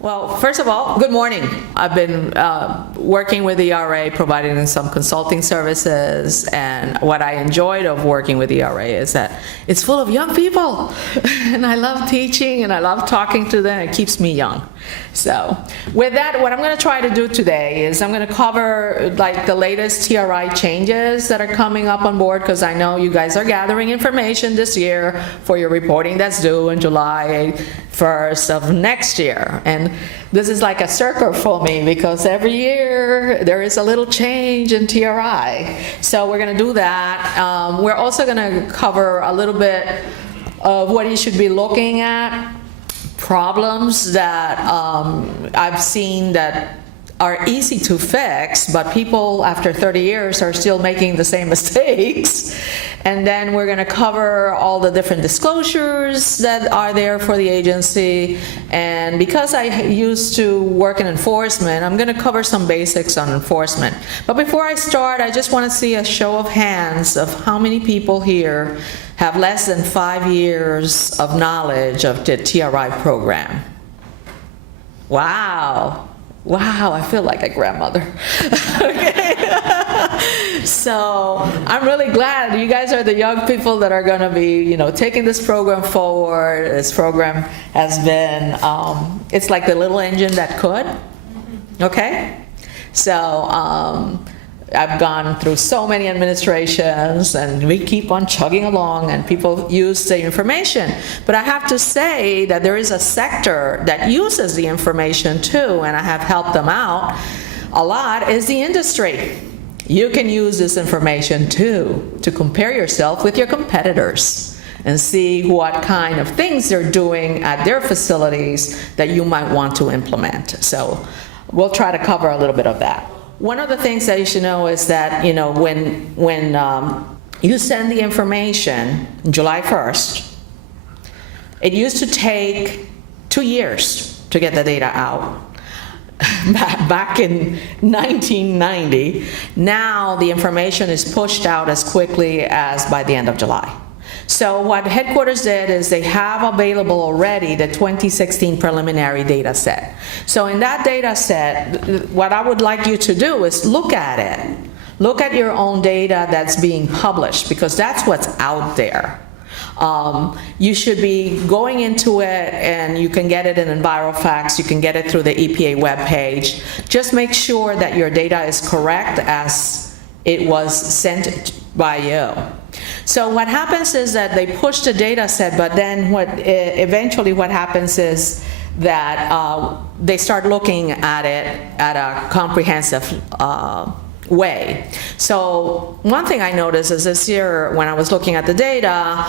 Well, first of all, good morning. I've been working with ERA, providing some consulting services, and what I enjoyed of working with ERA is that it's full of young people, and I love teaching, and I love talking to them. It keeps me young. So with that, what I'm going to try to do today is I'm going to cover like the latest TRI changes that are coming up on board, because I know you guys are gathering information this year for your reporting that's due in July 1st of next year. And this is like a circle for me, because every year there is a little change in TRI. So we're going to do that. We're also going to cover a little bit of what you should be looking at, problems that I've seen that are easy to fix, but people after 30 years are still making the same mistakes. And then we're going to cover all the different disclosures that are there for the agency. And because I used to work in enforcement, I'm going to cover some basics on enforcement. But before I start, I just want to see a show of hands of how many people here have less than 5 years of knowledge of the TRI program. Wow. Wow, I feel like a grandmother. Okay. So I'm really glad you guys are the young people that are going to be, taking this program forward. This program has been, it's like the little engine that could. Okay. So I've gone through so many administrations, and we keep on chugging along, and people use the information. But I have to say that there is a sector that uses the information too, and I have helped them out a lot, is the industry. You can use this information too to compare yourself with your competitors and see what kind of things they're doing at their facilities that you might want to implement. So we'll try to cover a little bit of that. One of the things that you should know is that, when you send the information July 1st, it used to take 2 years to get the data out. Back in 1990, now the information is pushed out as quickly as by the end of July. So what headquarters did is they have available already the 2016 preliminary data set. So in that data set, what I would like you to do is look at it. Look at your own data that's being published, because that's what's out there. You should be going into it, and you can get it in EnviroFacts, you can get it through the EPA webpage. Just make sure that your data is correct as it was sent by you. So what happens is that they push the data set, but then eventually what happens is that they start looking at it at a comprehensive way. So one thing I noticed is this year when I was looking at the data,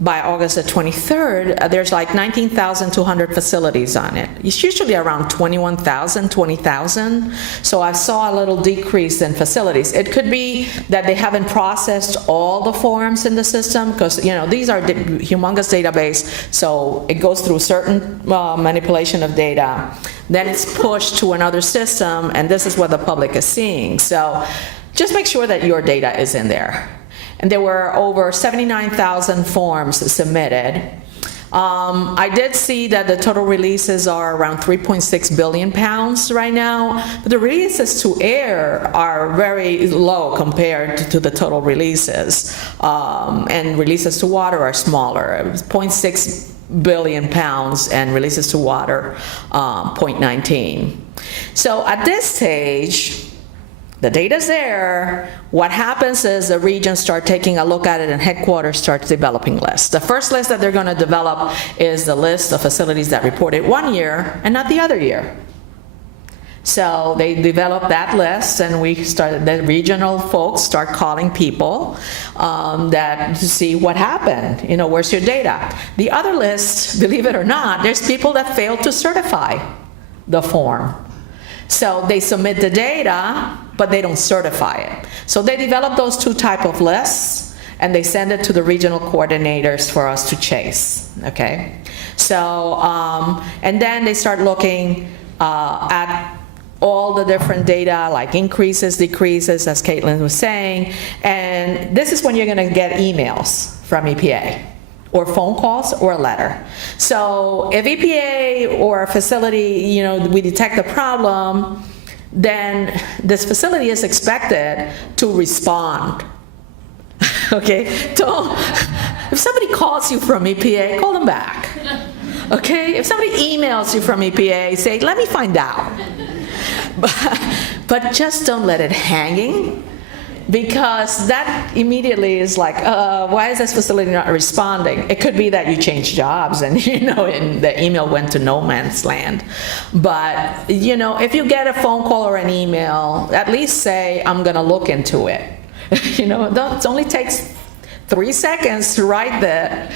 by August the 23rd, there's like 19,200 facilities on it. It's usually around 21,000, 20,000. So I saw a little decrease in facilities. It could be that they haven't processed all the forms in the system, because these are humongous database. So it goes through certain manipulation of data. Then it's pushed to another system, and this is what the public is seeing. So just make sure that your data is in there. And there were over 79,000 forms submitted. I did see that the total releases are around 3.6 billion pounds right now, but the releases to air are very low compared to the total releases. And releases to water are smaller. It was 0.6 billion pounds, and releases to water 0.19. So at this stage, the data's there. What happens is the regions start taking a look at it, and headquarters starts developing lists. The first list that they're going to develop is the list of facilities that reported 1 year and not the other year. So they develop that list, and the regional folks start calling people to see what happened. Where's your data? The other list, believe it or not, there's people that failed to certify the form. So they submit the data, but they don't certify it. So they develop those two type of lists, and they send it to the regional coordinators for us to chase. Okay. So and then they start looking at all the different data, like increases, decreases, as Caitlin was saying, and this is when you're going to get emails from EPA. or phone calls or a letter. So if EPA or a facility, we detect a problem, then this facility is expected to respond. Okay? If somebody calls you from EPA, call them back. Okay? If somebody emails you from EPA, say, let me find out. But just don't let it hanging, because that immediately is like, why is this facility not responding? It could be that you changed jobs and, and the email went to no man's land. But, if you get a phone call or an email, at least say, I'm going to look into it. It only takes 3 seconds to write that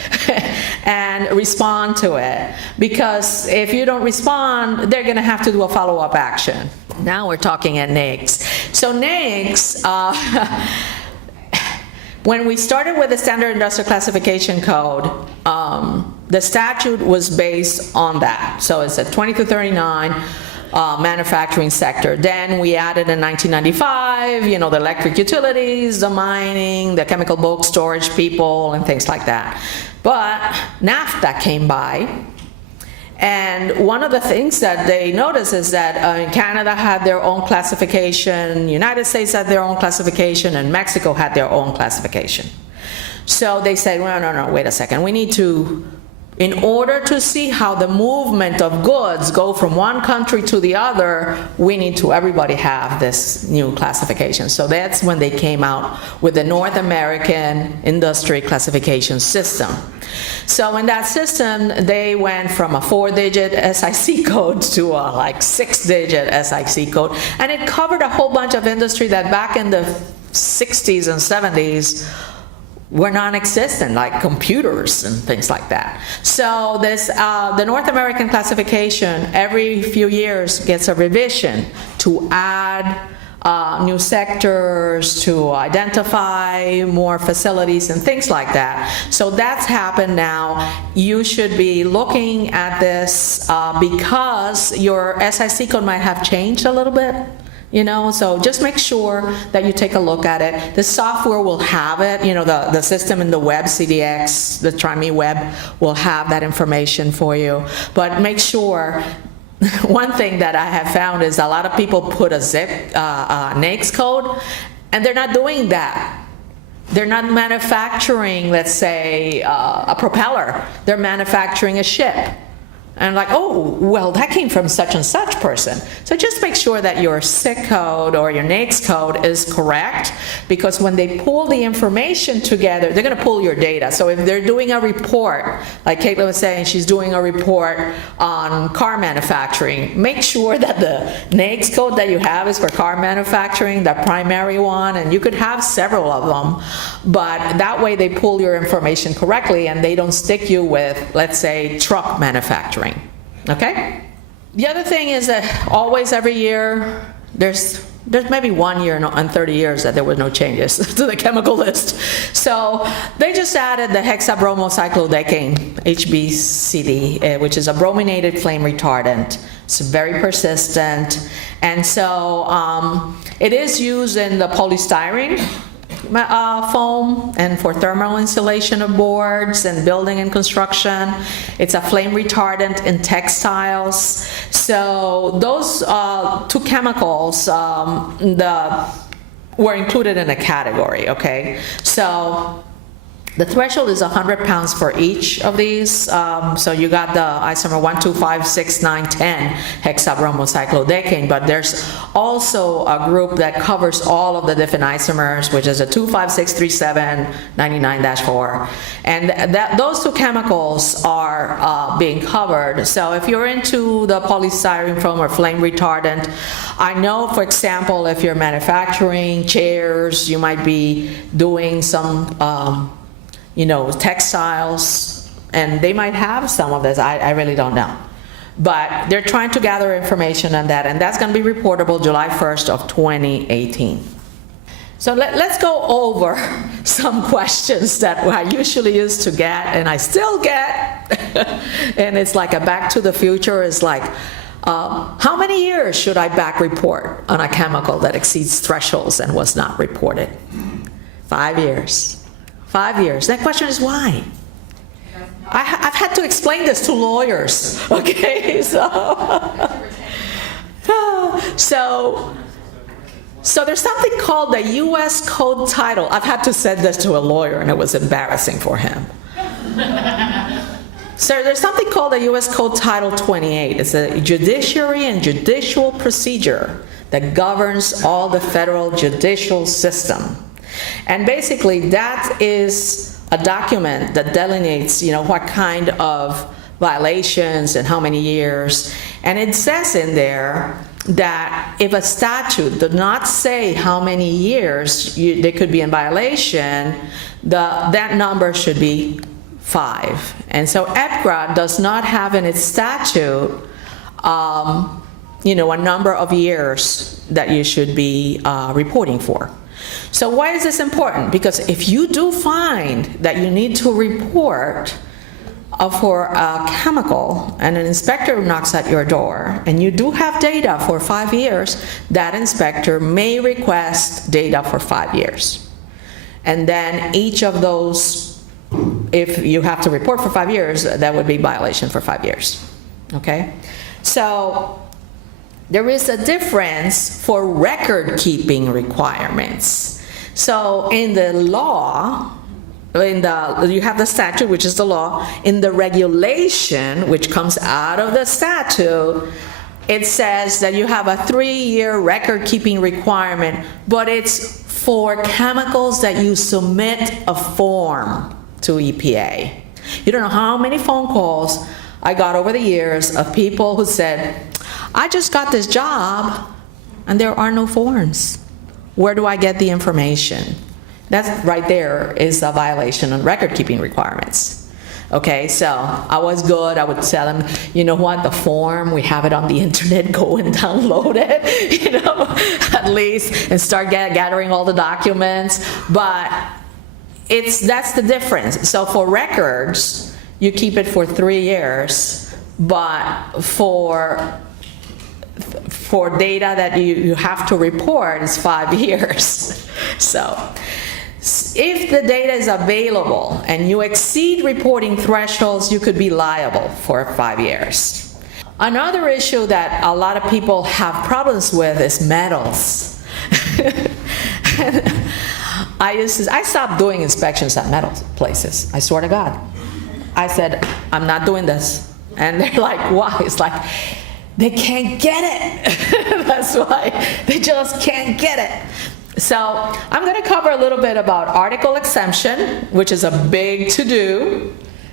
and respond to it. Because if you don't respond, they're going to have to do a follow-up action. Now we're talking at NAICS. So NAICS, when we started with the Standard Industrial Classification Code, the statute was based on that. So it's a 2239 manufacturing sector. Then we added in 1995, the electric utilities, the mining, the chemical bulk storage people, and things like that. But NAFTA came by, and one of the things that they noticed is that Canada had their own classification, United States had their own classification, and Mexico had their own classification. So they said, well, no, wait a second. We need to, in order to see how the movement of goods go from one country to the other, we need to everybody have this new classification. So that's when they came out with the North American Industry Classification System. So in that system, they went from a 4-digit SIC code to a 6-digit SIC code, and it covered a whole bunch of industry that back in the 60s and 70s were non-existent, like computers and things like that. So this, the North American classification every few years gets a revision to add new sectors, to identify more facilities and things like that. So that's happened now. You should be looking at this because your SIC code might have changed a little bit. So just make sure that you take a look at it. The software will have it, the system in the web, CDX, the TryMe web will have that information for you. But make sure, one thing that I have found is a lot of people put a zip NAICS code, and they're not doing that. They're not manufacturing, let's say, a propeller. They're manufacturing a ship. And oh, well, that came from such and such person. So just make sure that your SIC code or your NAICS code is correct, because when they pull the information together, they're going to pull your data. So if they're doing a report, like Caitlin was saying, she's doing a report on car manufacturing, make sure that the NAICS code that you have is for car manufacturing, the primary one, and you could have several of them, but that way they pull your information correctly and they don't stick you with, let's say, truck manufacturing. Okay? The other thing is that always every year, there's maybe 1 year in 30 years that there were no changes to the chemical list. So they just added the hexabromocyclodecane, HBCD, which is a brominated flame retardant. It's very persistent. And so it is used in the polystyrene foam and for thermal insulation of boards and building and construction. It's a flame retardant in textiles. So those two chemicals were included in a category, okay? So the threshold is 100 pounds for each of these. So you got the isomer 1, 2, 5, 6, 9, 10 hexabromocyclodecane, but there's also a group that covers all of the different isomers, which is a 2, 5, 6, 3, 7, 99-4. And those two chemicals are being covered. So if you're into the polystyrene foam or flame retardant, I know, for example, if you're manufacturing chairs, you might be doing some textiles, and they might have some of this. I really don't know. But they're trying to gather information on that, and that's going to be reportable July 1st of 2018. So let's go over some questions that I usually used to get, and I still get, and it's like a back to the future is like, how many years should I back report on a chemical that exceeds thresholds and was not reported? 5 years. 5 years. That question is why? I've had to explain this to lawyers, okay? So there's something called the U.S. Code Title. I've had to say this to a lawyer, and it was embarrassing for him. So there's something called the U.S. Code Title 28. It's a judiciary and judicial procedure that governs all the federal judicial system. And basically, that is a document that delineates, what kind of violations and how many years. And it says in there that if a statute does not say how many years they could be in violation, that number should be 5. And so EPGRA does not have in its statute, a number of years that you should be reporting for. So why is this important? Because if you do find that you need to report for a chemical and an inspector knocks at your door and you do have data for 5 years, that inspector may request data for 5 years. And then each of those, if you have to report for 5 years, that would be violation for 5 years. Okay? So there is a difference for record-keeping requirements. So in the law, you have the statute, which is the law. In the regulation, which comes out of the statute, it says that you have a 3-year record-keeping requirement, but it's for chemicals that you submit a form to EPA. You don't know how many phone calls I got over the years of people who said, I just got this job and there are no forms. Where do I get the information? That's right there is a violation on record-keeping requirements. Okay, so I was good. I would tell them, you know what, the form, we have it on the internet, go and download it, at least, and start gathering all the documents. But that's the difference. So for records, you keep it for 3 years, but for data that you have to report is 5 years. So if the data is available and you exceed reporting thresholds, you could be liable for 5 years. Another issue that a lot of people have problems with is metals. I stopped doing inspections at metal places, I swear to God. I said, I'm not doing this. And they're like, why? It's like, they can't get it. That's why. They just can't get it. So I'm going to cover a little bit about article exemption, which is a big to-do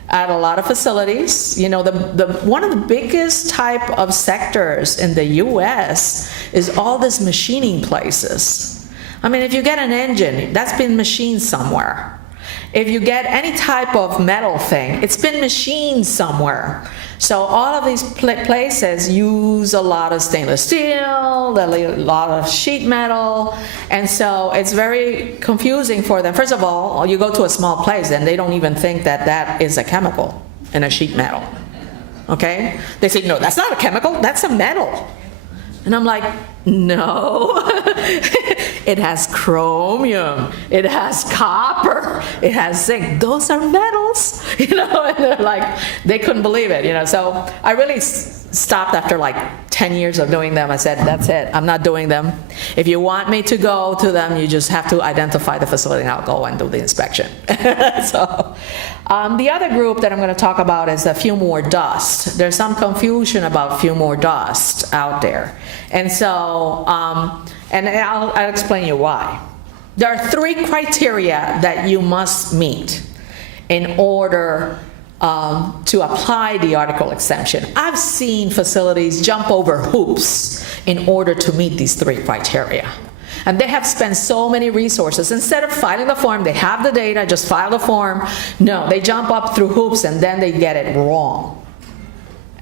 at a lot of facilities. One of the biggest type of sectors in the U.S. is all these machining places. I mean, if you get an engine, that's been machined somewhere. If you get any type of metal thing, it's been machined somewhere. So all of these places use a lot of stainless steel, a lot of sheet metal, and so it's very confusing for them. First of all, you go to a small place and they don't even think that that is a chemical in a sheet metal. Okay? They say, no, that's not a chemical, that's a metal. And I'm like, no, it has chromium, it has copper, it has zinc. Those are metals, and they're like, they couldn't believe it, So I really stopped after like 10 years of doing them. I said, that's it, I'm not doing them. If you want me to go to them, you just have to identify the facility and I'll go and do the inspection. So the other group that I'm going to talk about is the fume or dust. There's some confusion about fume or dust out there. And so, and I'll explain you why. There are 3 criteria that you must meet in order to apply the article exemption. I've seen facilities jump over hoops in order to meet these 3 criteria. And they have spent so many resources. Instead of filing the form, they have the data, just file the form. No, they jump up through hoops and then they get it wrong.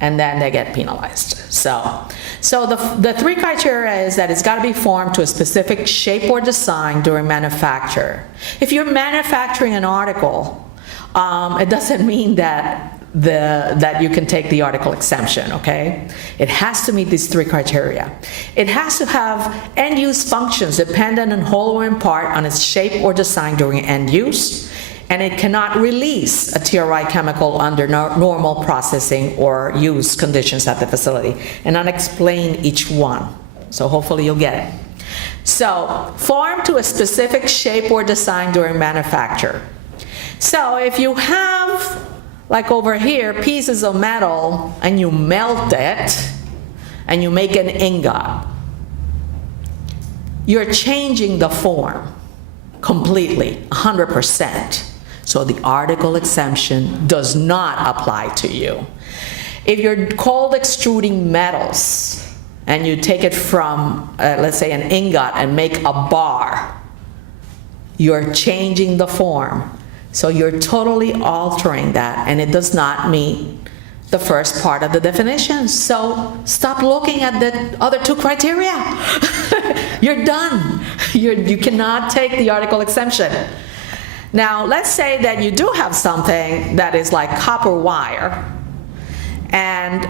And then they get penalized. So the 3 criteria is that it's got to be formed to a specific shape or design during manufacture. If you're manufacturing an article, it doesn't mean that you can take the article exemption, okay? It has to meet these 3 criteria. It has to have end-use functions dependent in whole or in part on its shape or design during end use. and it cannot release a TRI chemical under normal processing or use conditions at the facility. And I'll explain each one, so hopefully you'll get it. So, form to a specific shape or design during manufacture. So if you have, like over here, pieces of metal and you melt it and you make an ingot, you're changing the form completely, 100%. So the article exemption does not apply to you. If you're cold extruding metals and you take it from, let's say, an ingot and make a bar, you're changing the form. So you're totally altering that, and it does not meet the first part of the definition. So stop looking at the other two criteria. You're done. You cannot take the article exemption. Now, let's say that you do have something that is like copper wire, and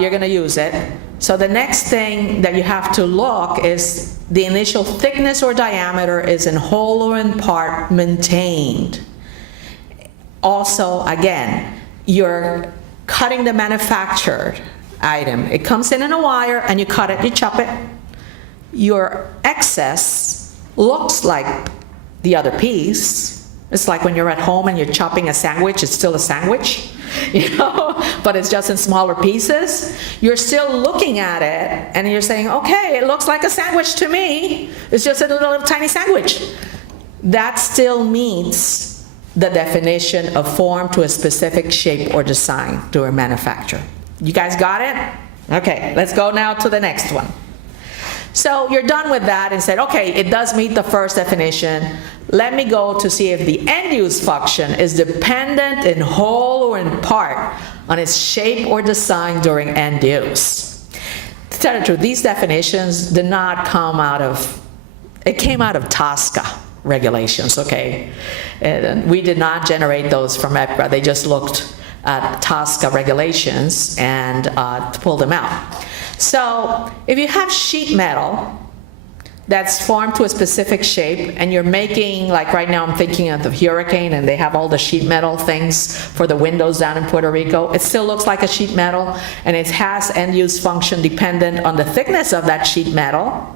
you're going to use it. So the next thing that you have to look is the initial thickness or diameter is in whole or in part maintained. Also, again, you're cutting the manufactured item. It comes in a wire and you cut it, you chop it. Your excess looks like the other piece. It's like when you're at home and you're chopping a sandwich, it's still a sandwich, you know, but it's just in smaller pieces. You're still looking at it and you're saying, okay, it looks like a sandwich to me. It's just a little tiny sandwich. That still meets the definition of form to a specific shape or design during manufacture. You guys got it? Okay, let's go now to the next one. So you're done with that and said, okay, it does meet the first definition. Let me go to see if the end use function is dependent in whole or in part on its shape or design during end use. To tell the truth, these definitions did not come out of, it came out of TSCA regulations, okay? And we did not generate those from EPRA. They just looked at TSCA regulations and pulled them out. So if you have sheet metal that's formed to a specific shape and you're making, like right now I'm thinking of the hurricane and they have all the sheet metal things for the windows down in Puerto Rico, it still looks like a sheet metal and it has end use function dependent on the thickness of that sheet metal.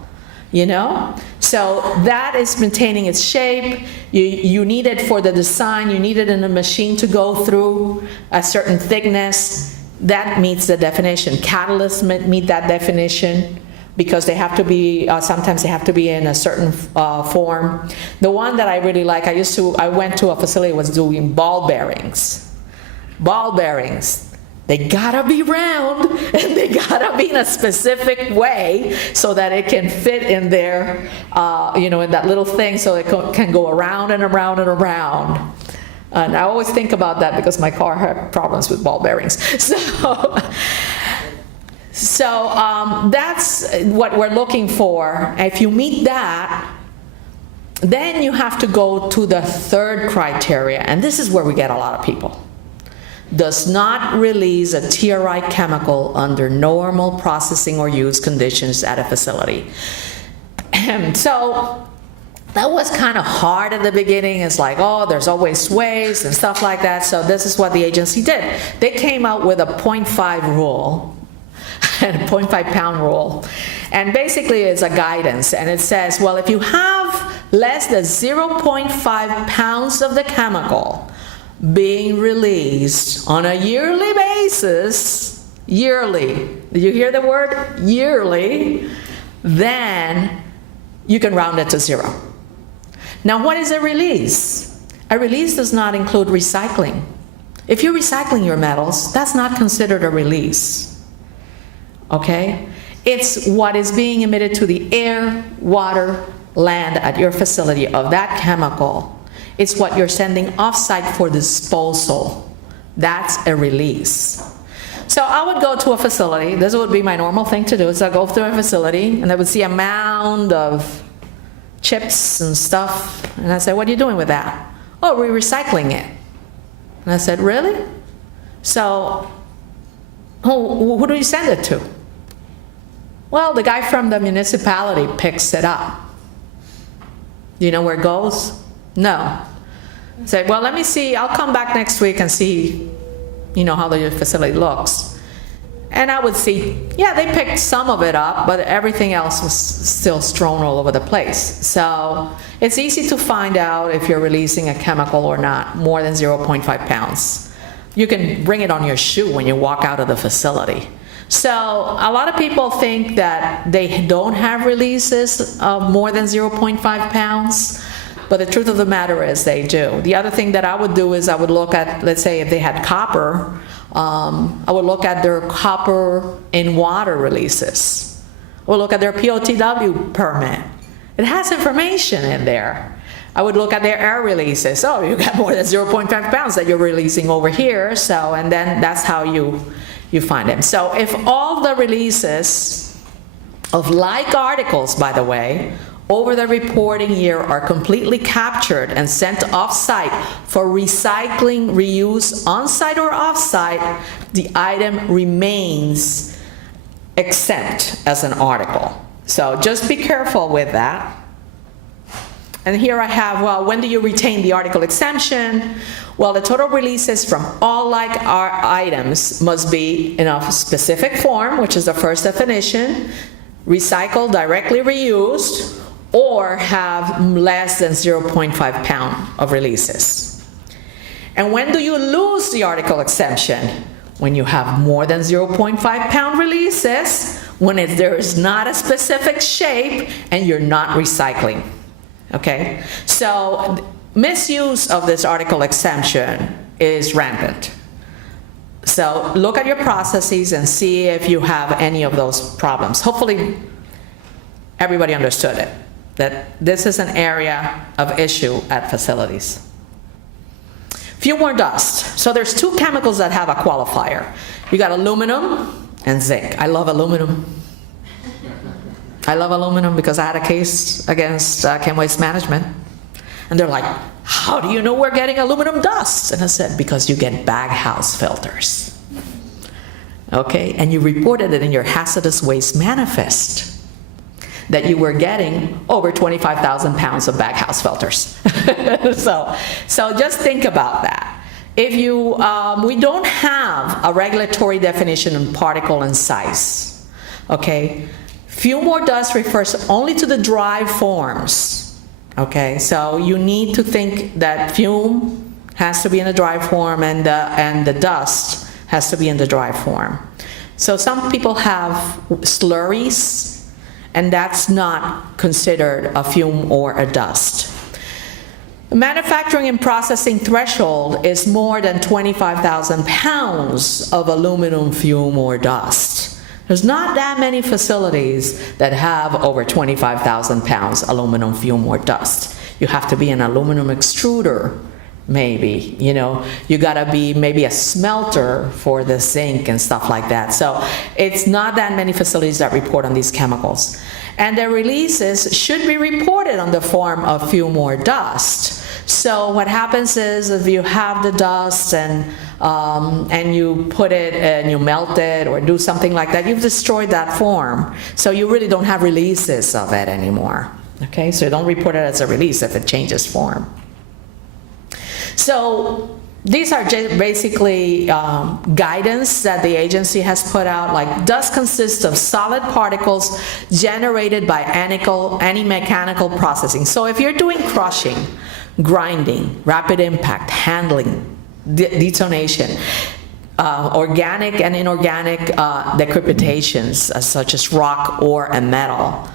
You know, so that is maintaining its shape. You need it for the design, you need it in a machine to go through a certain thickness. That meets the definition. Catalysts meet that definition because they have to be, sometimes they have to be in a certain form. The one that I really like, I went to a facility that was doing ball bearings. Ball bearings. They gotta be round and they gotta be in a specific way so that it can fit in there, you know, in that little thing so it can go around and around and around. And I always think about that because my car had problems with ball bearings. So that's what we're looking for. If you meet that, then you have to go to the third criteria, and this is where we get a lot of people. Does not release a TRI chemical under normal processing or use conditions at a facility. And so that was kind of hard at the beginning. It's like, oh, there's always ways and stuff like that. So this is what the agency did. They came out with a 0.5 rule and a 0.5 pound rule. And basically it's a guidance. And it says, well, if you have less than 0.5 pounds of the chemical being released on a yearly basis, yearly, did you hear the word yearly? Then you can round it to 0. Now what is a release? A release does not include recycling. If you're recycling your metals, that's not considered a release, okay? It's what is being emitted to the air, water, land at your facility of that chemical. It's what you're sending off-site for disposal. That's a release. So I would go to a facility. This would be my normal thing to do. So I go to a facility and I would see a mound of chips and stuff. And I said, what are you doing with that? Oh, we're recycling it. And I said, really? So who do you send it to? Well, the guy from the municipality picks it up. Do you know where it goes? No. Say, well, let me see, I'll come back next week and see, how the facility looks. And I would see, yeah, they picked some of it up, but everything else was still strewn all over the place. So it's easy to find out if you're releasing a chemical or not, more than 0.5 pounds. You can bring it on your shoe when you walk out of the facility. So a lot of people think that they don't have releases of more than 0.5 pounds, but the truth of the matter is they do. The other thing that I would do is I would look at, let's say if they had copper, I would look at their copper in water releases. I would look at their POTW permit. It has information in there. I would look at their air releases. Oh, you got more than 0.5 pounds that you're releasing over here. So, and then that's how you find them. So if all the releases of like articles, by the way, over the reporting year are completely captured and sent off-site for recycling, reuse on-site or off-site, the item remains exempt as an article. So just be careful with that. And here I have, well, when do you retain the article exemption? Well, the total releases from all like items must be in a specific form, which is the first definition, recycled, directly reused, or have less than 0.5 pound of releases. And when do you lose the article exemption? When you have more than 0.5 pound releases, when there is not a specific shape and you're not recycling. Okay? So misuse of this article exemption is rampant. So look at your processes and see if you have any of those problems. Hopefully everybody understood it, that this is an area of issue at facilities. Fume or dust. So there's two chemicals that have a qualifier. You got aluminum and zinc. I love aluminum. I love aluminum because I had a case against Chem Waste Management. And they're like, how do you know we're getting aluminum dust? And I said, because you get baghouse filters. Okay, and you reported it in your hazardous waste manifest that you were getting over 25,000 pounds of baghouse filters. so just think about that. If you, we don't have a regulatory definition in particle and size, okay? Fume or dust refers only to the dry forms, okay? So you need to think that fume has to be in the dry form and the dust has to be in the dry form. So some people have slurries, and that's not considered a fume or a dust. The manufacturing and processing threshold is more than 25,000 pounds of aluminum fume or dust. There's not that many facilities that have over 25,000 pounds aluminum fume or dust. You have to be an aluminum extruder, maybe, you gotta be maybe a smelter for the zinc and stuff like that. So it's not that many facilities that report on these chemicals. And their releases should be reported on the form of fume or dust. So what happens is if you have the dust and you put it and you melt it or do something like that, you've destroyed that form. So you really don't have releases of it anymore. Okay, so you don't report it as a release if it changes form. So these are basically guidance that the agency has put out, like dust consists of solid particles generated by any mechanical processing. So if you're doing crushing, grinding, rapid impact, handling, detonation, organic and inorganic decrepitations, such as rock or a metal,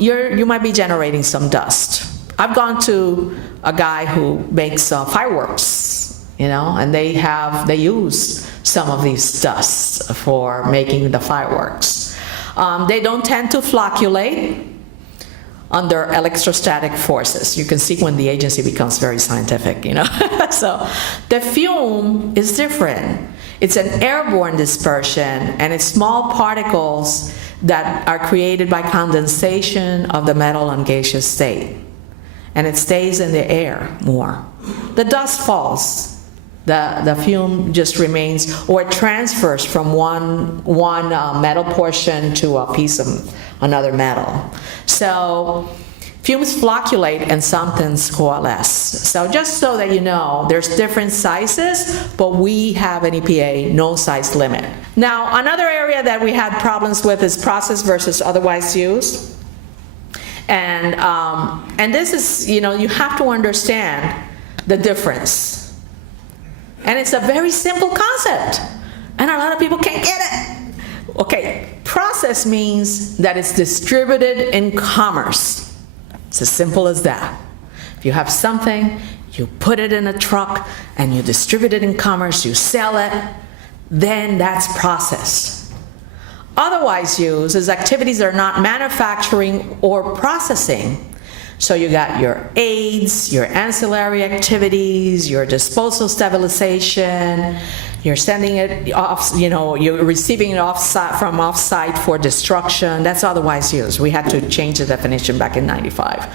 you might be generating some dust. I've gone to a guy who makes fireworks, and they use some of these dusts for making the fireworks. They don't tend to flocculate under electrostatic forces. You can see when the agency becomes very scientific, So the fume is different. It's an airborne dispersion, and it's small particles that are created by condensation of the metal on gaseous state. And it stays in the air more. The dust falls. The fume just remains, or it transfers from one metal portion to a piece of another metal. So Fumes flocculate and some things coalesce. So just so that you know, there's different sizes, but we have an EPA no size limit. Now, another area that we had problems with is process versus otherwise used. And this is, you know, you have to understand the difference. And it's a very simple concept, and a lot of people can't get it. Okay, process means that it's distributed in commerce. It's as simple as that. If you have something, you put it in a truck and you distribute it in commerce, you sell it, then that's process. Otherwise used is activities that are not manufacturing or processing. So you got your aids, your ancillary activities, your disposal stabilization, you're sending it off, you know, you're receiving it from off-site for destruction. That's otherwise used. We had to change the definition back in '95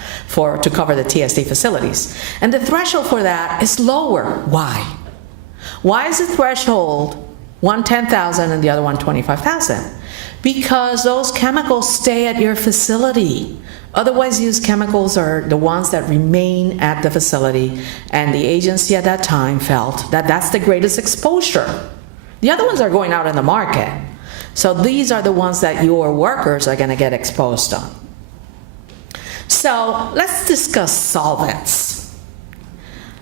to cover the TSD facilities. And the threshold for that is lower. Why? Why is the threshold one 10,000 and the other one 25,000? Because those chemicals stay at your facility. Otherwise used chemicals are the ones that remain at the facility, and the agency at that time felt that that's the greatest exposure. The other ones are going out in the market. So these are the ones that your workers are going to get exposed on. So let's discuss solvents.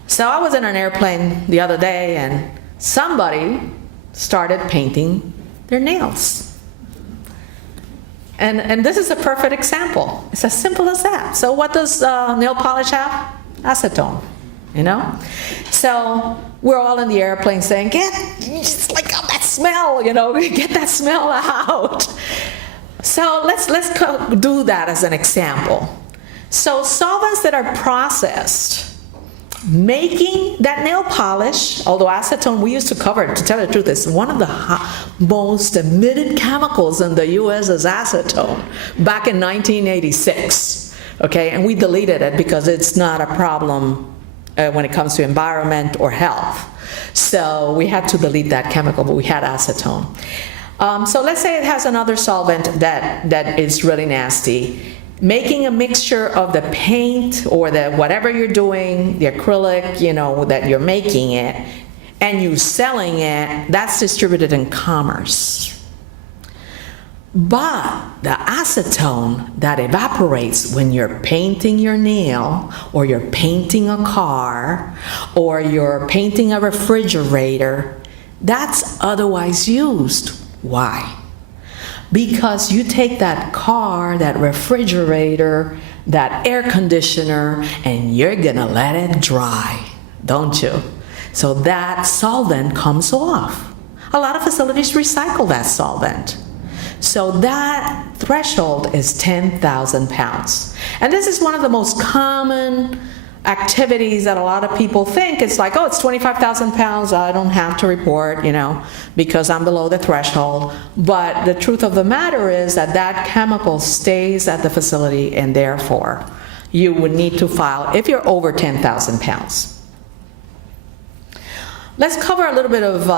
So I was in an airplane the other day and somebody started painting their nails. And this is a perfect example. It's as simple as that. So what does nail polish have? Acetone, you know? So we're all in the airplane saying, it's like, oh, that smell, you know, get that smell out. So let's do that as an example. So solvents that are processed, making that nail polish, although acetone we used to cover, to tell the truth, is one of the most emitted chemicals in the US is acetone back in 1986. Okay, and we deleted it because it's not a problem when it comes to environment or health. So we had to delete that chemical, but we had acetone. So let's say it has another solvent that is really nasty. Making a mixture of the paint or the whatever you're doing, the acrylic, you know, that you're making it, and you selling it, that's distributed in commerce. But the acetone that evaporates when you're painting your nail, or you're painting a car, or you're painting a refrigerator, that's otherwise used. Why? Because you take that car, that refrigerator, that air conditioner, and you're gonna let it dry, don't you? So that solvent comes off. A lot of facilities recycle that solvent. So that threshold is 10,000 pounds. And this is one of the most common activities that a lot of people think. It's like, oh, it's 25,000 pounds, I don't have to report, you know, because I'm below the threshold. But the truth of the matter is that that chemical stays at the facility, and therefore you would need to file if you're over 10,000 pounds. Let's cover a little bit of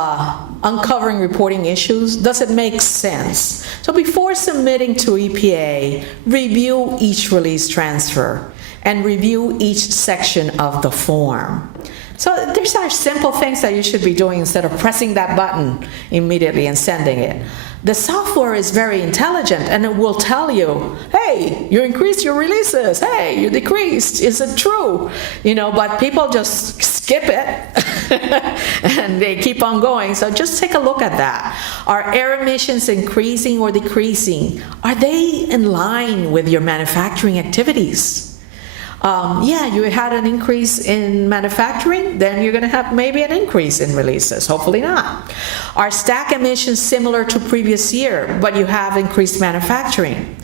uncovering reporting issues. Does it make sense? So before submitting to EPA, review each release transfer and review each section of the form. So these are simple things that you should be doing instead of pressing that button immediately and sending it. The software is very intelligent, and it will tell you, hey, you increased your releases, hey, you decreased, is it true? You know, but people just skip it and they keep on going. So just take a look at that. Are air emissions increasing or decreasing? Are they in line with your manufacturing activities? Yeah, you had an increase in manufacturing, then you're going to have maybe an increase in releases. Hopefully not. Are stack emissions similar to previous year, but you have increased manufacturing?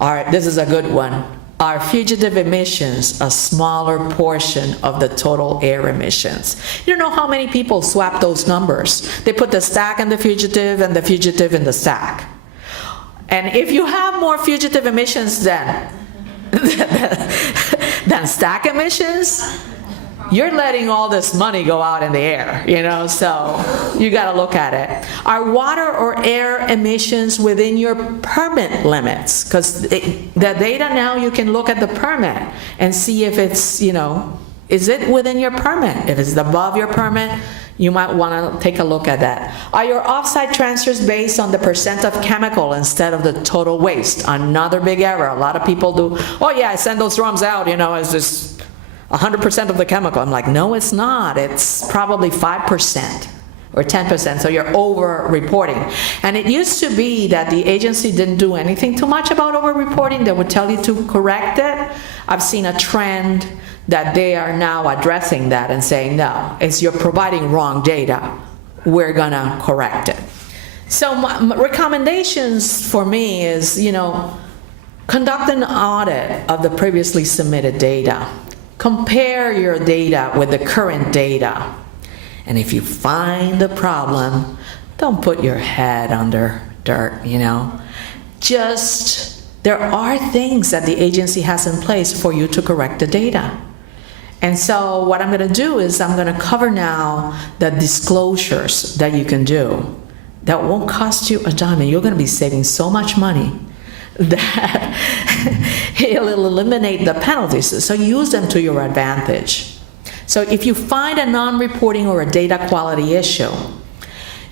All right, this is a good one. Are fugitive emissions a smaller portion of the total air emissions? You don't know how many people swap those numbers. They put the stack in the fugitive and the fugitive in the stack. And if you have more fugitive emissions than stack emissions, you're letting all this money go out in the air, so you got to look at it. Are water or air emissions within your permit limits? Because the data now, you can look at the permit and see if it's, is it within your permit? If it's above your permit, you might want to take a look at that. Are your offsite transfers based on the percent of chemical instead of the total waste? Another big error. A lot of people do, oh yeah, I send those drums out, it's just 100% of the chemical. I'm like, no, it's not. It's probably 5% or 10%, so you're over-reporting. And it used to be that the agency didn't do anything too much about over-reporting. They would tell you to correct it. I've seen a trend that they are now addressing that and saying, no, it's you're providing wrong data. We're gonna correct it. So my recommendations for me is, conduct an audit of the previously submitted data. Compare your data with the current data. And if you find a problem, don't put your head under dirt, there are things that the agency has in place for you to correct the data. And so what I'm going to do is I'm going to cover now the disclosures that you can do that won't cost you a dime, and you're going to be saving so much money that it'll eliminate the penalties. So use them to your advantage. So if you find a non-reporting or a data quality issue,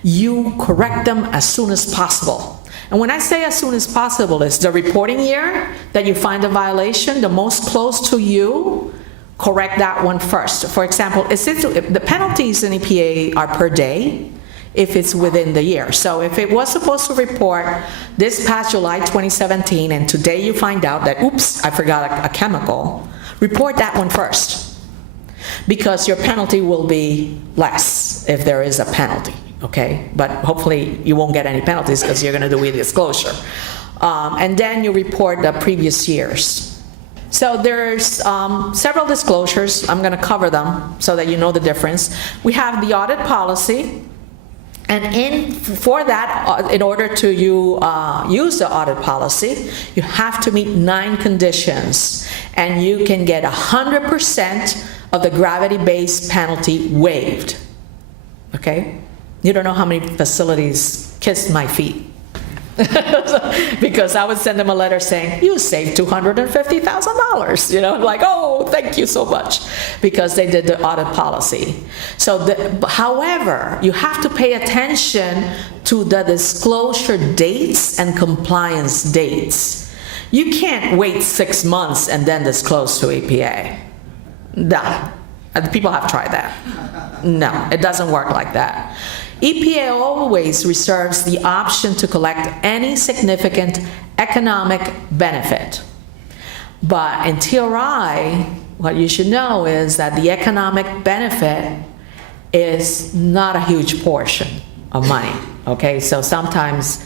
you correct them as soon as possible. And when I say as soon as possible, it's the reporting year that you find a violation, the most close to you, correct that one first. For example, the penalties in EPA are per day if it's within the year. So if it was supposed to report this past July 2017 and today you find out that, oops, I forgot a chemical, report that one first, because your penalty will be less if there is a penalty, okay? But hopefully you won't get any penalties because you're going to do a disclosure. And then you report the previous years. So there's several disclosures. I'm going to cover them so that you know the difference. We have the audit policy. And for that, in order to use the audit policy, you have to meet 9 conditions. And you can get 100% of the gravity-based penalty waived. Okay? You don't know how many facilities kissed my feet. Because I would send them a letter saying, you saved $250,000, like, oh, thank you so much, because they did the audit policy. So, however, you have to pay attention to the disclosure dates and compliance dates. You can't wait 6 months and then disclose to EPA. No, people have tried that. No, it doesn't work like that. EPA always reserves the option to collect any significant economic benefit. But in TRI, what you should know is that the economic benefit is not a huge portion of money, okay? So sometimes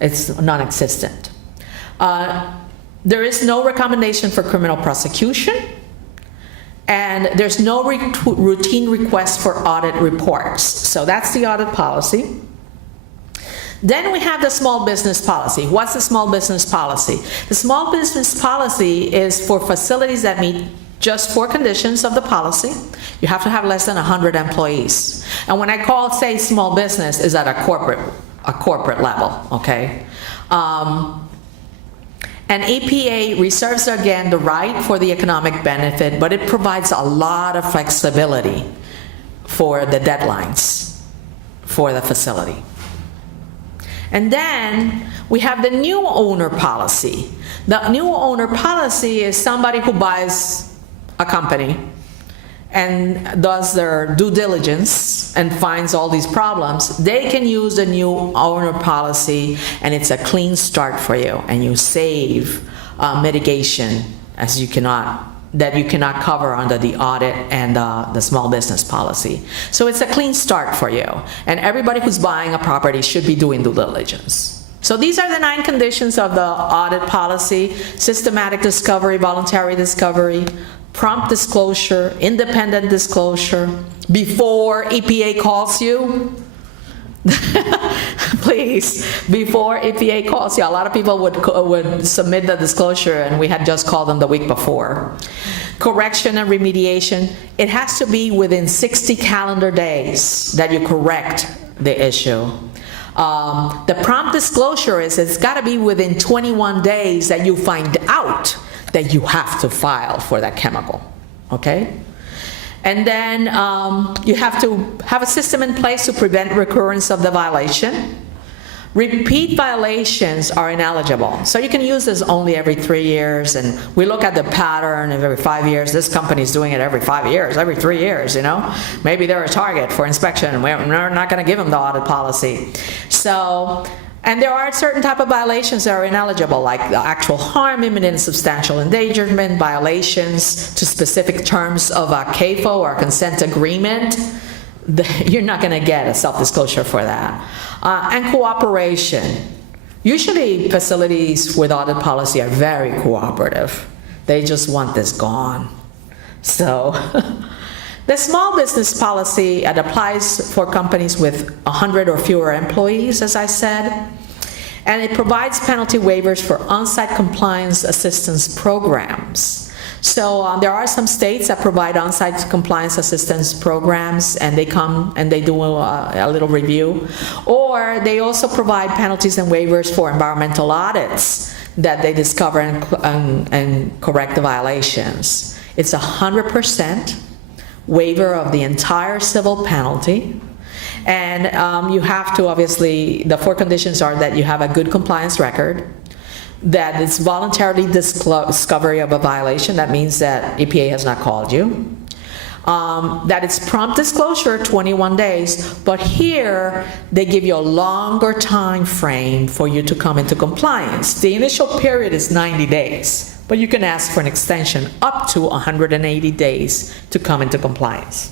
it's non-existent. There is no recommendation for criminal prosecution, and there's no routine request for audit reports. So that's the audit policy. Then we have the small business policy. What's the small business policy? The small business policy is for facilities that meet just 4 conditions of the policy. You have to have less than 100 employees. And when I say small business, is at a corporate level, okay? And EPA reserves, again, the right for the economic benefit, but it provides a lot of flexibility for the deadlines for the facility. And then we have the new owner policy. The new owner policy is somebody who buys a company and does their due diligence and finds all these problems. They can use the new owner policy, and it's a clean start for you, and you save mitigation that you cannot cover under the audit and the small business policy. So it's a clean start for you, and everybody who's buying a property should be doing due diligence. So these are the 9 conditions of the audit policy: systematic discovery, voluntary discovery, prompt disclosure, independent disclosure, before EPA calls you, please, before EPA calls you. A lot of people would submit the disclosure and we had just called them the week before. Correction and remediation, it has to be within 60 calendar days that you correct the issue. The prompt disclosure is it's got to be within 21 days that you find out that you have to file for that chemical, okay? And then you have to have a system in place to prevent recurrence of the violation. Repeat violations are ineligible. So you can use this only every 3 years, and we look at the pattern of every 5 years. This company's doing it every 5 years, every 3 years, you know? Maybe they're a target for inspection, and we're not gonna give them the audit policy. So, and there are certain type of violations that are ineligible, like the actual harm, imminent substantial endangerment, violations to specific terms of a CAFO or consent agreement. You're not going to get a self-disclosure for that. And cooperation. Usually facilities with audit policy are very cooperative. They just want this gone. So the small business policy, it applies for companies with 100 or fewer employees, as I said. And it provides penalty waivers for on-site compliance assistance programs. So there are some states that provide on-site compliance assistance programs, and they come and they do a little review. Or they also provide penalties and waivers for environmental audits that they discover and correct the violations. It's 100% waiver of the entire civil penalty. And you have to, obviously, the 4 conditions are that you have a good compliance record, that it's voluntarily discovery of a violation, that means that EPA has not called you, that it's prompt disclosure, 21 days, but here they give you a longer time frame for you to come into compliance. The initial period is 90 days, but you can ask for an extension up to 180 days to come into compliance.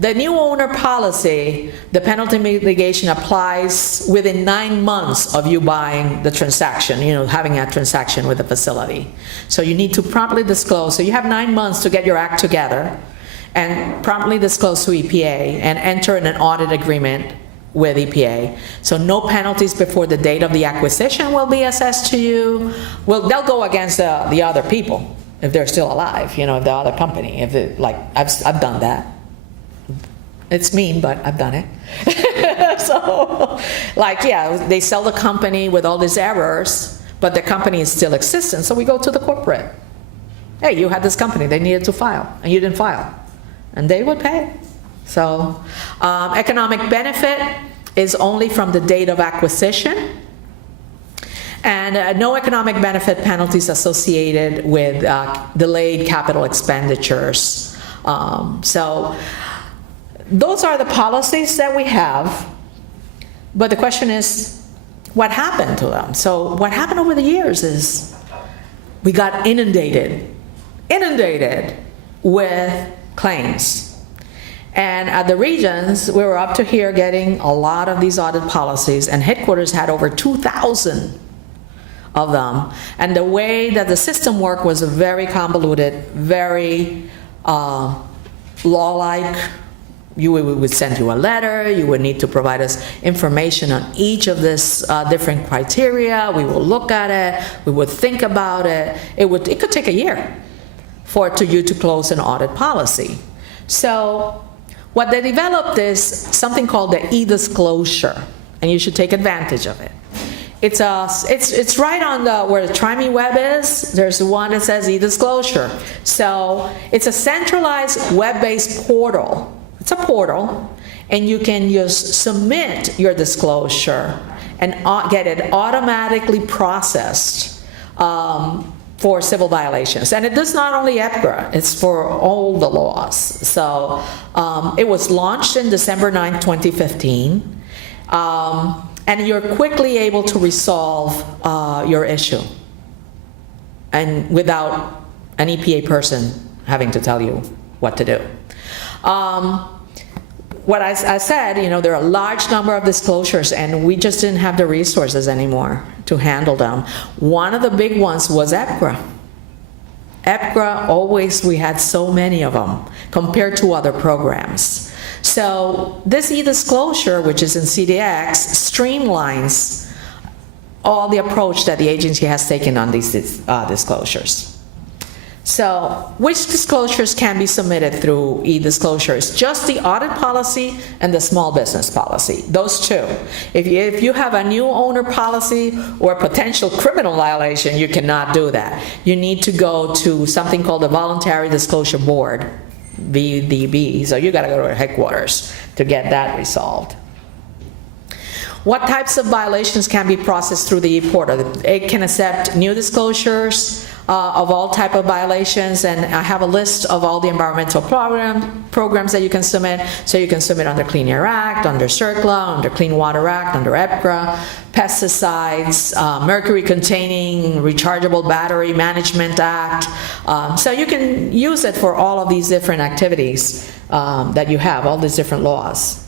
The new owner policy, the penalty mitigation applies within 9 months of you buying the transaction, you know, having a transaction with the facility. So you need to promptly disclose. So you have 9 months to get your act together and promptly disclose to EPA and enter in an audit agreement with EPA. So no penalties before the date of the acquisition will be assessed to you. Well, they'll go against the other people if they're still alive, you know, the other company. If it, like, I've done that. It's mean, but I've done it. So, like, yeah, they sell the company with all these errors, but the company is still existent, so we go to the corporate. Hey, you had this company, they needed to file, and you didn't file. And they would pay. So, economic benefit is only from the date of acquisition, and no economic benefit penalties associated with delayed capital expenditures. So, those are the policies that we have, but the question is, what happened to them? So what happened over the years is we got inundated with claims. And at the regions, we were up to here getting a lot of these audit policies, and headquarters had over 2,000 of them. And the way that the system worked was very convoluted, very law-like. We would send you a letter, you would need to provide us information on each of this different criteria, we will look at it, we would think about it. It could take a year for you to close an audit policy. So what they developed is something called the e-disclosure, and you should take advantage of it. It's right on where the Try Me web is. There's one that says e-disclosure. So it's a centralized web-based portal. It's a portal, and you can just submit your disclosure and get it automatically processed for civil violations. And it does not only EPGRA, it's for all the laws. So it was launched in December 9, 2015, and you're quickly able to resolve your issue, and without an EPA person having to tell you what to do. What I said, you know, there are a large number of disclosures, and we just didn't have the resources anymore to handle them. One of the big ones was EPGRA. EPGRA, always, we had so many of them compared to other programs. So this e-disclosure, which is in CDX, streamlines all the approach that the agency has taken on these disclosures. So which disclosures can be submitted through e-disclosures? Just the audit policy and the small business policy, those two. If you have a new owner policy or a potential criminal violation, you cannot do that. You need to go to something called the Voluntary Disclosure Board, VDB, so you gotta go to headquarters to get that resolved. What types of violations can be processed through the e-portal? It can accept new disclosures of all type of violations, and I have a list of all the environmental programs that you can submit. So you can submit under Clean Air Act, under CERCLA, under Clean Water Act, under EPRA, pesticides, mercury-containing rechargeable battery management act. So you can use it for all of these different activities that you have, all these different laws.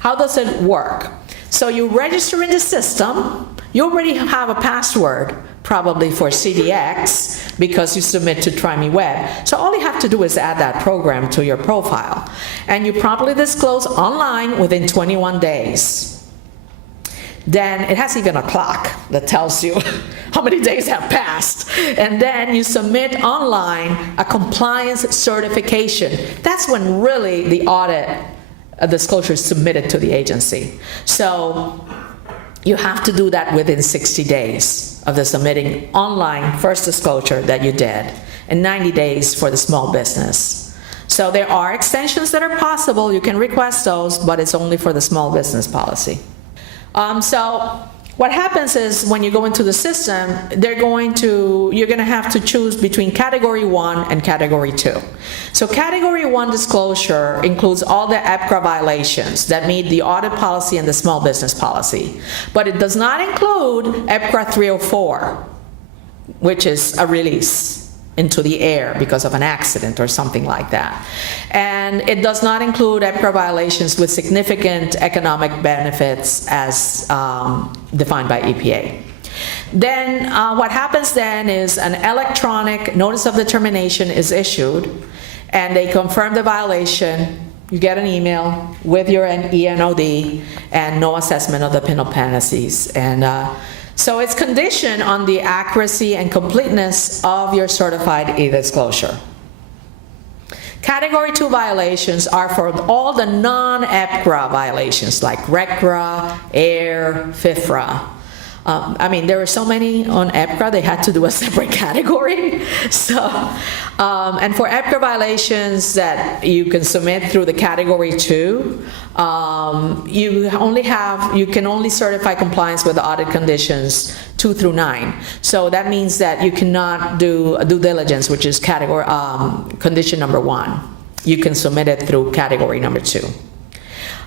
How does it work? So you register in the system. You already have a password, probably for CDX, because you submit to Try Me Web. So all you have to do is add that program to your profile. And you promptly disclose online within 21 days. Then it has even a clock that tells you how many days have passed. And then you submit online a compliance certification. That's when really the audit disclosure is submitted to the agency. So you have to do that within 60 days of the submitting online first disclosure that you did, and 90 days for the small business. So there are extensions that are possible. You can request those, but it's only for the small business policy. So what happens is when you go into the system, you're going to have to choose between Category 1 and Category 2. So Category 1 disclosure includes all the EPRA violations that meet the audit policy and the small business policy. But it does not include EPRA 304, which is a release into the air because of an accident or something like that. And it does not include EPRA violations with significant economic benefits as defined by EPA. Then what happens then is an electronic notice of determination is issued, and they confirm the violation. You get an email with your ENOD and no assessment of the penalties. And so it's conditioned on the accuracy and completeness of your certified e-disclosure. Category 2 violations are for all the non-EPRA violations like RECRA, AIR, FIFRA. I mean, there were so many on EPRA, they had to do a separate category. So, and for EPRA violations that you can submit through the Category 2, you can only certify compliance with the audit conditions 2 through 9. So that means that you cannot do a due diligence, which is category condition number 1. You can submit it through Category number 2.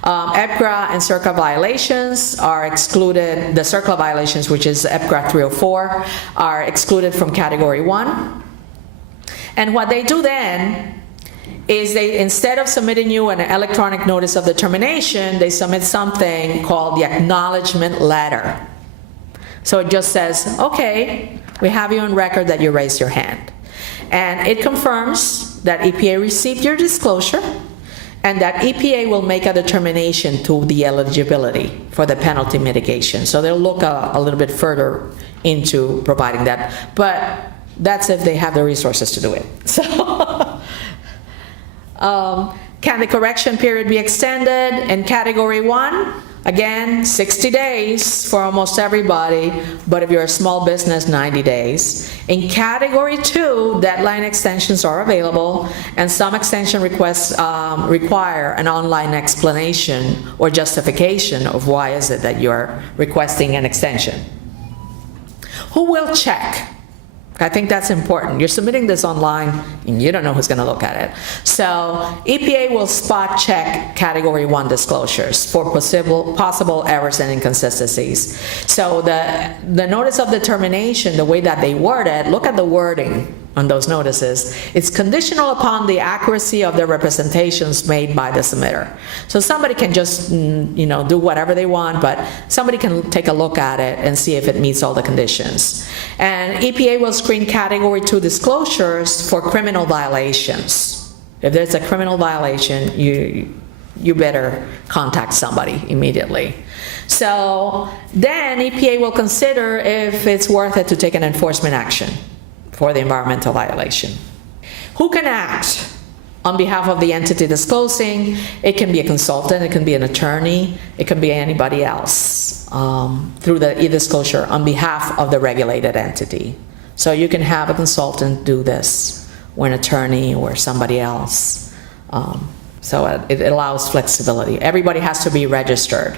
EPRA and CERCLA violations are excluded. The CERCLA violations, which is EPRA 304, are excluded from Category 1. And what they do then is they, instead of submitting you an electronic notice of determination, they submit something called the acknowledgement letter. So it just says, okay, we have you on record that you raised your hand. And it confirms that EPA received your disclosure, and that EPA will make a determination to the eligibility for the penalty mitigation. So they'll look a little bit further into providing that. But that's if they have the resources to do it. So, can the correction period be extended? In Category 1, again, 60 days for almost everybody, but if you're a small business, 90 days. In Category 2, deadline extensions are available, and some extension requests require an online explanation or justification of why is it that you're requesting an extension. Who will check? I think that's important. You're submitting this online, and you don't know who's going to look at it. So EPA will spot check Category 1 disclosures for possible errors and inconsistencies. So the notice of determination, the way that they word it, look at the wording on those notices. It's conditional upon the accuracy of the representations made by the submitter. So somebody can just, do whatever they want, but somebody can take a look at it and see if it meets all the conditions. And EPA will screen Category 2 disclosures for criminal violations. If there's a criminal violation, you better contact somebody immediately. So then EPA will consider if it's worth it to take an enforcement action for the environmental violation. Who can act on behalf of the entity disclosing? It can be a consultant, it can be an attorney, it can be anybody else through the e-disclosure on behalf of the regulated entity. So you can have a consultant do this, or an attorney, or somebody else. So it allows flexibility. Everybody has to be registered.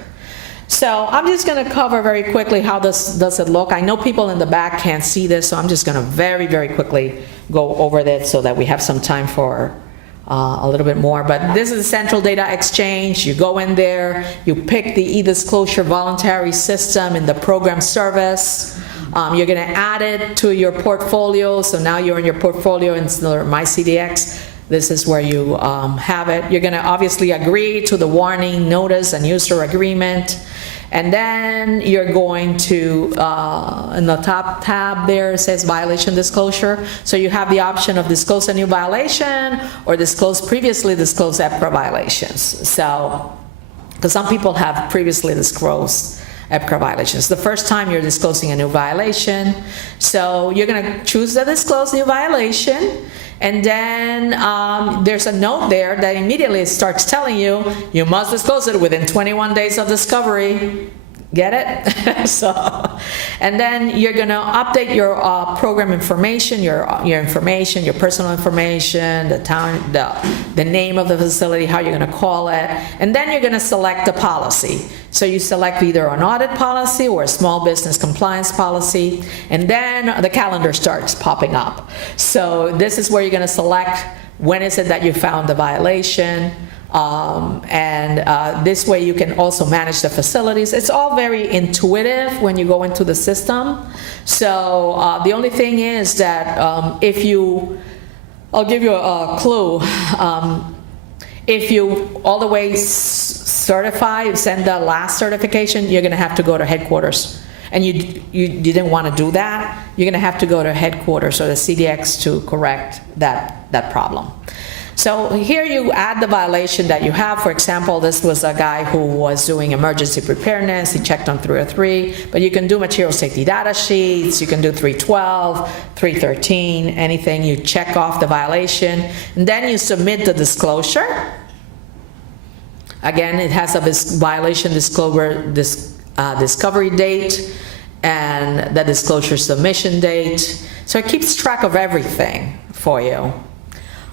So I'm just going to cover very quickly how this does it look. I know people in the back can't see this, so I'm just going to very, very quickly go over this so that we have some time for a little bit more. But this is a central data exchange. You go in there, you pick the e-disclosure voluntary system in the program service. You're going to add it to your portfolio. So now you're in your portfolio in MyCDX. This is where you have it. You're going to obviously agree to the warning, notice, and user agreement. And then you're going to, in the top tab there, it says violation disclosure. So you have the option of disclose a new violation or disclose previously disclosed EPCRA violations. So, because some people have previously disclosed EPCRA violations. The first time you're disclosing a new violation. So you're going to choose the disclose new violation. And then there's a note there that immediately starts telling you, you must disclose it within 21 days of discovery. Get it? So, and then you're going to update your program information, your information, your personal information, the town, the name of the facility, how you're going to call it, and then you're going to select the policy. So you select either an audit policy or a small business compliance policy, and then the calendar starts popping up. So this is where you're going to select when is it that you found the violation. This way you can also manage the facilities. It's all very intuitive when you go into the system. So the only thing is that I'll give you a clue. If you all the way certify, send the last certification, you're going to have to go to headquarters. And you didn't want to do that, you're going to have to go to headquarters or the CDX to correct that problem. So here you add the violation that you have. For example, this was a guy who was doing emergency preparedness. He checked on 303, but you can do material safety data sheets. You can do 312, 313, anything. You check off the violation, and then you submit the disclosure. Again, it has a violation discovery date and the disclosure submission date. So it keeps track of everything for you.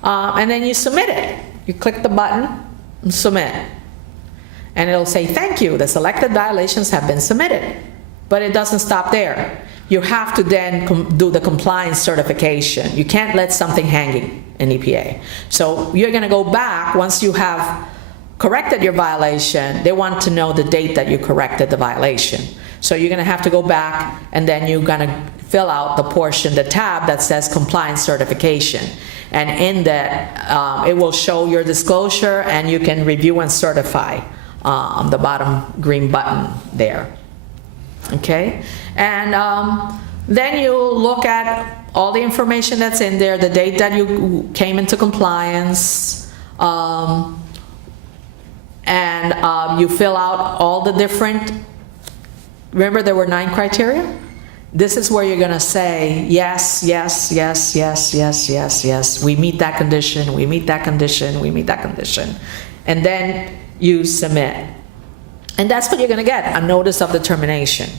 And then you submit it. You click the button and submit. And it'll say, thank you, the selected violations have been submitted. But it doesn't stop there. You have to then do the compliance certification. You can't let something hanging in EPA. So you're going to go back once you have corrected your violation. They want to know the date that you corrected the violation. So you're going to have to go back, and then you're going to fill out the portion, the tab that says compliance certification. And in that, it will show your disclosure, and you can review and certify on the bottom green button there. Okay? And then you look at all the information that's in there, the date that you came into compliance, and you fill out all the different, remember there were 9 criteria? This is where you're going to say, yes, yes, yes, yes, yes, yes, yes, we meet that condition, we meet that condition, we meet that condition. And then you submit. And that's what you're going to get, a notice of determination.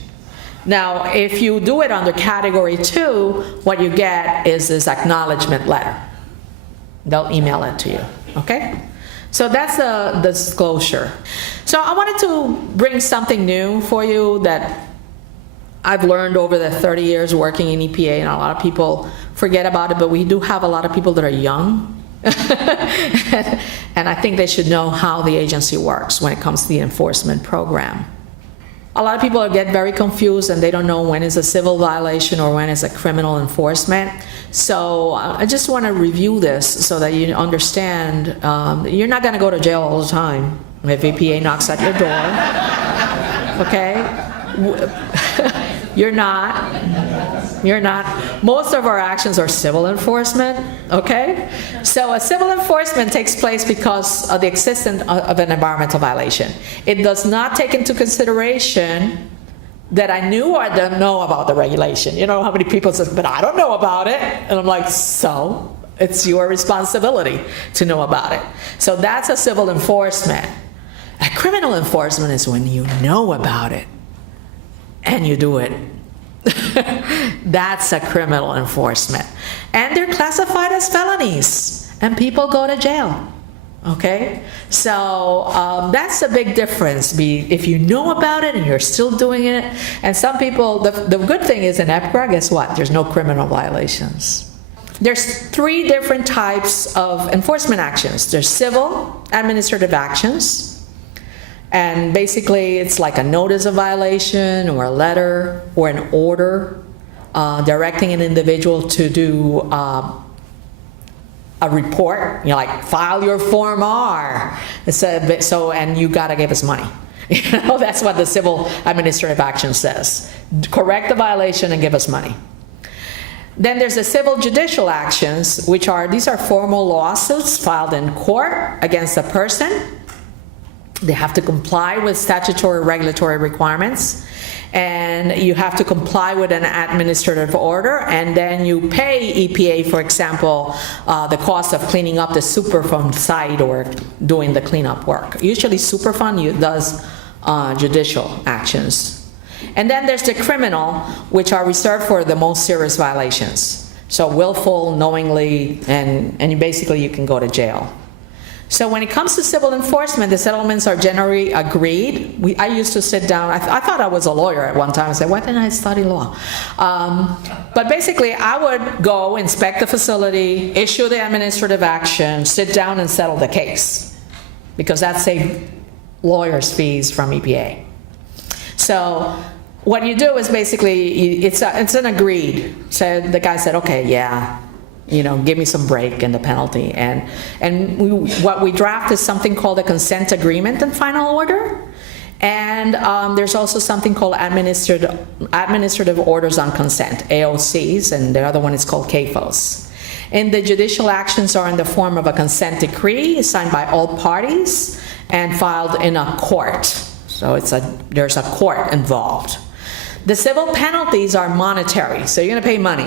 Now, if you do it under category 2, what you get is this acknowledgement letter. They'll email it to you, okay? So that's the disclosure. So I wanted to bring something new for you that I've learned over the 30 years working in EPA, and a lot of people forget about it, but we do have a lot of people that are young. And I think they should know how the agency works when it comes to the enforcement program. A lot of people get very confused, and they don't know when is a civil violation or when is a criminal enforcement. So I just want to review this so that you understand you're not going to go to jail all the time if EPA knocks at your door. Okay? You're not. You're not. Most of our actions are civil enforcement, okay? So a civil enforcement takes place because of the existence of an environmental violation. It does not take into consideration that I knew or didn't know about the regulation. You know how many people say, but I don't know about it. And I'm like, so it's your responsibility to know about it. So that's a civil enforcement. A criminal enforcement is when you know about it and you do it. That's a criminal enforcement. And they're classified as felonies, and people go to jail. Okay? So that's a big difference. If you know about it and you're still doing it, and some people, the good thing is in EPRA, guess what? There's no criminal violations. There's 3 different types of enforcement actions. There's civil administrative actions. And basically, it's like a notice of violation or a letter or an order directing an individual to do a report. You know, like file your Form R. And you got to give us money. You know, that's what the civil administrative action says. Correct the violation and give us money. Then there's the civil judicial actions, these are formal lawsuits filed in court against a person. They have to comply with statutory regulatory requirements, and you have to comply with an administrative order, and then you pay EPA, for example, the cost of cleaning up the Superfund site or doing the cleanup work. Usually Superfund does judicial actions. And then there's the criminal, which are reserved for the most serious violations. So willful, knowingly, and basically you can go to jail. So when it comes to civil enforcement, the settlements are generally agreed. I used to sit down, I thought I was a lawyer at one time. I said, why didn't I study law? But basically, I would go inspect the facility, issue the administrative action, sit down and settle the case, because that saved lawyers' fees from EPA. So what you do is basically, it's an agreed. So the guy said, okay, yeah, you know, give me some break in the penalty. And what we draft is something called a consent agreement and final order. And there's also something called administrative orders on consent, AOCs, and the other one is called CAFOs. And the judicial actions are in the form of a consent decree signed by all parties and filed in a court. So there's a court involved. The civil penalties are monetary, so you're going to pay money.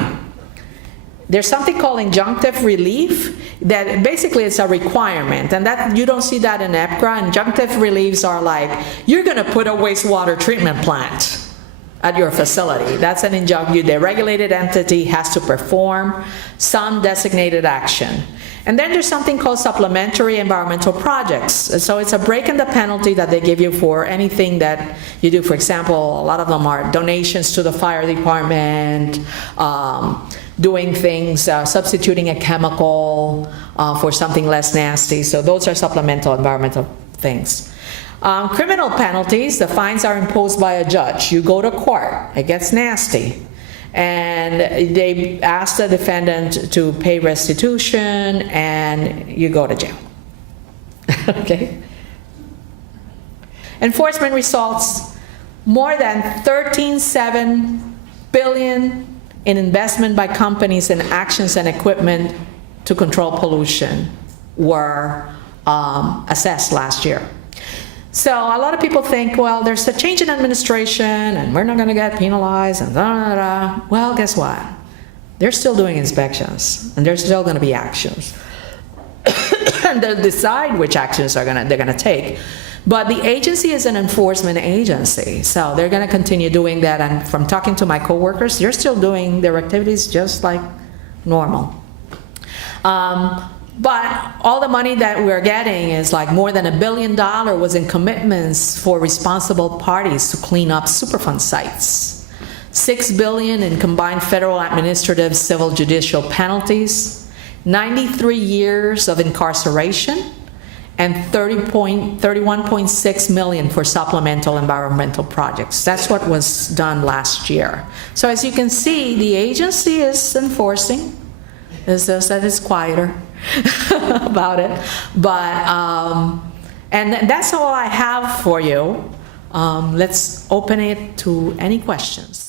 There's something called injunctive relief that basically it's a requirement, and that you don't see that in EPRA. Injunctive reliefs are like, you're going to put a wastewater treatment plant at your facility. That's an injunctive. The regulated entity has to perform some designated action. And then there's something called supplementary environmental projects. So it's a break in the penalty that they give you for anything that you do. For example, a lot of them are donations to the fire department, doing things, substituting a chemical for something less nasty. So those are supplemental environmental things. Criminal penalties, the fines are imposed by a judge. You go to court, it gets nasty. And they ask the defendant to pay restitution, and you go to jail. Okay? Enforcement results: more than $13.7 billion in investment by companies in actions and equipment to control pollution were assessed last year. So a lot of people think, well, there's a change in administration and we're not going to get penalized and da, da, da. Well, guess what? They're still doing inspections and there's still going to be actions. And they'll decide which actions they're going to take. But the agency is an enforcement agency, so they're going to continue doing that. And from talking to my coworkers, they're still doing their activities just like normal. But all the money that we're getting is like more than $1 billion was in commitments for responsible parties to clean up Superfund sites. $6 billion in combined federal administrative civil judicial penalties, 93 years of incarceration, and $31.6 million for supplemental environmental projects. That's what was done last year. So as you can see, the agency is enforcing. It's just that it's quieter about it. But, and that's all I have for you. Let's open it to any questions.